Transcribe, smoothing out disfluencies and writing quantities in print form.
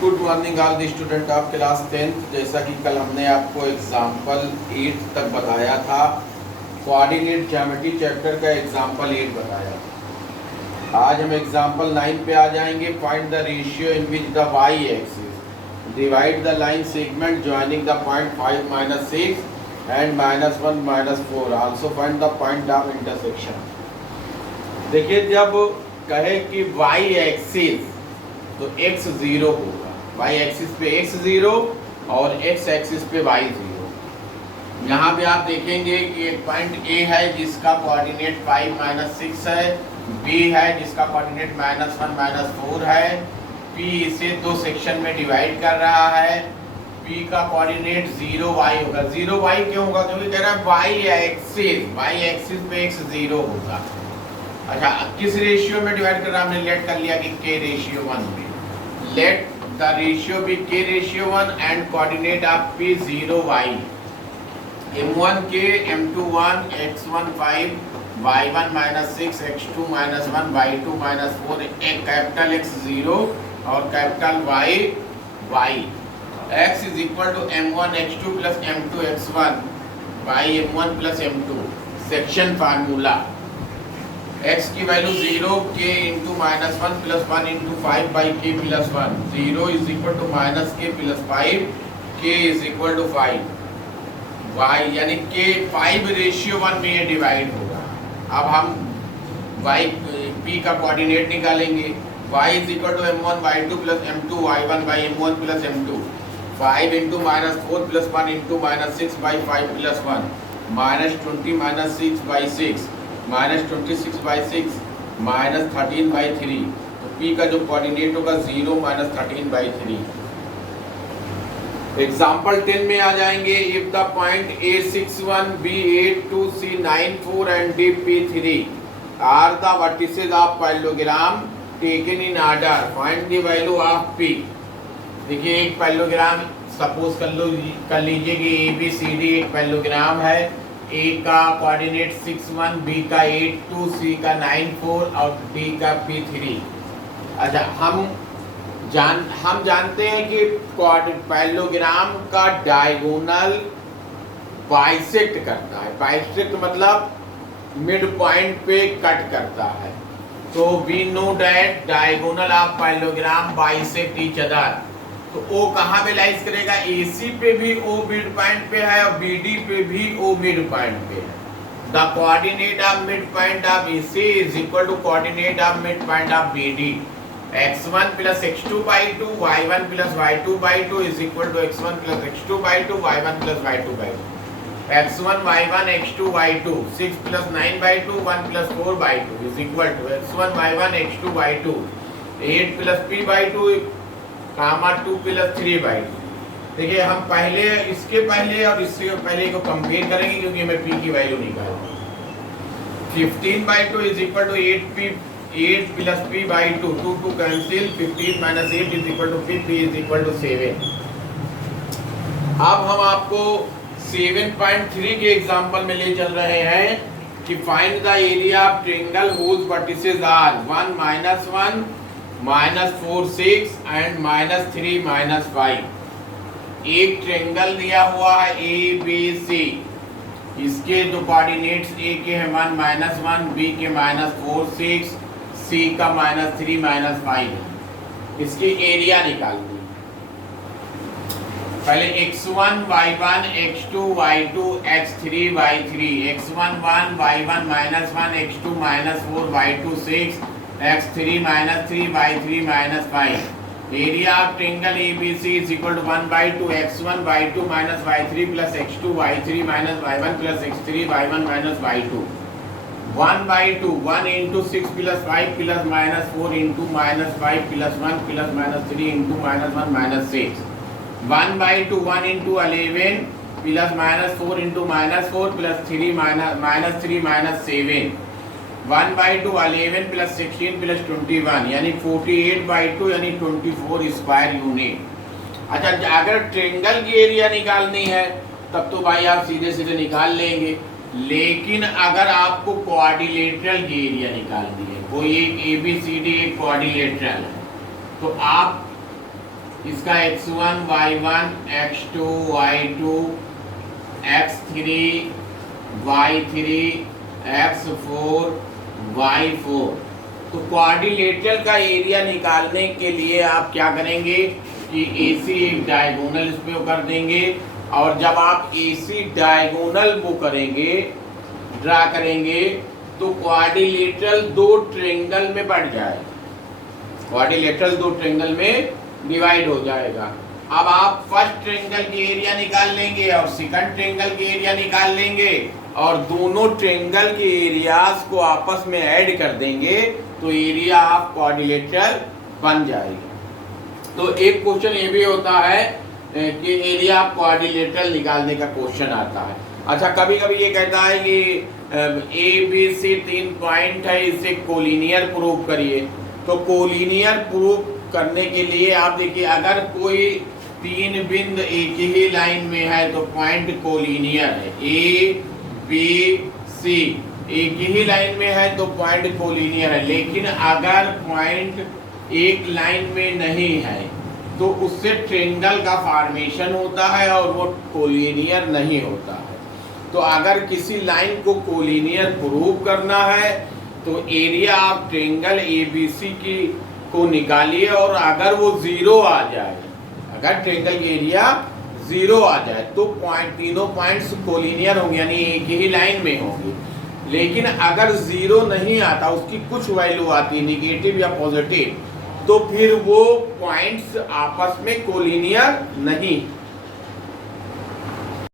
Good morning all the student of class 10th। जैसा कि कल हमने आपको एग्जाम्पल 8 तक बताया था, कोऑर्डिनेट ज्योमेट्री चैप्टर का एग्जाम्पल 8 बताया था। आज हम एग्जाम्पल 9 पे आ जाएंगे। Find the ratio in which the y axis divide the line segment joining the point 5 - 6 and -1 - 4। Also find the point of intersection. देखिए, जब कहे कि वाई एक्सिस तो x 0 होगा, y एक्सिस पे x 0 और x एक्सिस पे y 0। यहाँ पे आप देखेंगे कि एक पॉइंट A है जिसका कोऑर्डिनेट 5 - 6 है, B है जिसका कोऑर्डिनेट -1 - 4 है, P इसे दो सेक्शन में डिवाइड कर रहा है। P का कोऑर्डिनेट 0y होगा। 0y क्यों होगा? क्योंकि कह रहा है y एक्सिस पे x 0 होगा। अच्छा, किस रेशियो में डिवाइड कर रहा हमने लेट कर लिया कि k रेशियो 1 में। Let the ratio be k ratio 1 and coordinate of p 0 y m1 k m2 1 x1 5 y1 -6 x2 -1 y2 -4 एक कैपिटल X 0 और capital Y y। x is equal to m1 x2 plus m2 x1 y m1 plus m2। Section formula x की value 0 k into -1 plus 1 into 5 by k plus 1। 0 is equal to -k plus 5, k is equal to 5 y, यानी k 5 ratio 1 में ये divide होगा। अब हम y p का coordinate निकालेंगे। y is equal to m1 y2 plus m2 y1 by m1 plus m2। 5 into -4 plus 1 into -6 by 5 plus 1 -20 -6 by 6 -26 by 6 -13 by 3। तो P का जो कोऑर्डिनेट होगा 0 -13 बाई 3। एग्जाम्पल 10 में आ जाएंगे। If the point A61 B82 C94 and D P3 are the vertices of parallelogram taken in order, find the value of P। देखिए, एक parallelogram suppose कर लीजिए कि ABCD एक पैरेललोग्राम है। A का कोऑर्डिनेट 61, B का 82, C का 94 और D का P3। अच्छा, हम जानते हैं कि पैरेललोग्राम का डायगोनल बाइसेक्ट करता है। बाइसेक्ट मतलब मिड पॉइंट पे कट करता है। तो we know that diagonal of parallelogram bisect each other. तो O कहाँ पे लाइज करेगा? AC पे भी O मिड पॉइंट पे है और BD पे भी O मिड पॉइंट पे है। The coordinate of mid point of AC is equal to coordinate of mid point of BD। x1 plus x2 by 2 y1 plus y2 by 2 is equal to x1 plus x2 by 2 y1 plus y2 by 2। x1 y1 x2 y2 6 plus 9 by 2 1 plus 4 by 2 is equal to x1 y1 x2 y2 8 plus p by 2 comma 2 plus 3 by 2। देखिए, हम पहले इसके पहले और इससे पहले को compare करेंगे क्योंकि हमें p की वैल्यू निकालनी है। 15 by 2 is equal to 8 plus p by 2 2 2 cancel 15 minus 8 is equal to p is equal to 7। अब हम आपको 7.3 के एग्जांपल में ले चल रहे हैं कि find the area of triangle whose vertices are 1 -1 -4 6 and -3 -5। एक ट्रायंगल दिया हुआ है ABC। इसके जो कोऑर्डिनेट्स A के हैं 1 -1, B के -4 6, C का -3 -5। इसकी एरिया निकालनी। पहले x1 y1 x2 y2 x3 y3 x1 1 y1 -1 x2 -4 y2 6 x3 -3 y3 -5। Area of triangle ABC is equal to 1/2 x1 y2 minus y3 plus x2 y3 minus y1 plus x3 y1 minus y2। 1/2 1 into 6 plus 5 plus minus 4 into minus 5 plus 1 plus minus 3 into minus 1 minus 6। 1/2 1 into 11 plus minus 4 into minus 4 plus 3 minus 3 minus 7। 1/2 11 plus 16 plus 21 यानी 48/2 यानी 24 square unit. अच्छा, अगर triangle की area निकालनी है तब तो भाई आप सीधे सीधे निकाल लेंगे, लेकिन अगर आपको क्वाड्रिलेटरल की एरिया निकालनी है, कोई एक ABCD एक क्वाड्रिलेटरल है, तो आप इसका x1 y1 x2 y2 x3 y3 x4 y4। तो क्वाड्रिलेटरल का एरिया निकालने के लिए आप क्या करेंगे कि AC एक डायगोनल इस पे कर देंगे, और जब आप AC डायगोनल वो करेंगे, ड्रा करेंगे, तो क्वाड्रिलेटरल दो ट्रायंगल में बढ़ जाएगा, क्वाड्रिलेटरल दो ट्रायंगल में डिवाइड हो जाएगा। अब आप फर्स्ट ट्रायंगल की एरिया निकाल लेंगे और सेकंड ट्रायंगल की एरिया निकाल लेंगे, और दोनों ट्रायंगल के एरियाज को आपस में ऐड कर देंगे, तो एरिया ऑफ क्वाड्रिलेटरल बन जाएगी। तो एक क्वेश्चन ये भी होता है कि एरिया ऑफ क्वाड्रिलेटरल निकालने का क्वेश्चन आता है। अच्छा, कभी कभी ये कहता है कि ABC 3 पॉइंट है, इसे कोलिनियर प्रूव करिए। तो कोलिनियर प्रूव करने के लिए आप देखिए, अगर कोई 3 बिंदु एक ही लाइन में है तो पॉइंट कोलिनियर है। ABC एक ही लाइन में है तो पॉइंट कोलिनियर है, लेकिन अगर पॉइंट एक लाइन में नहीं है तो उससे ट्रायंगल का फॉर्मेशन होता है और वो कोलिनियर नहीं होता है। तो अगर किसी लाइन को कोलिनियर प्रूव करना है तो एरिया ऑफ ट्रायंगल ABC को निकालिए, और अगर वो 0 आ जाए, अगर ट्रायंगल की एरिया 0 आ जाए तो तीनों पॉइंट्स कोलिनियर होंगे, यानी एक ही लाइन में होंगे। लेकिन अगर 0 नहीं आता, उसकी कुछ वैल्यू आती है निगेटिव या पॉजिटिव, तो फिर वो पॉइंट्स आपस में कोलिनियर नहीं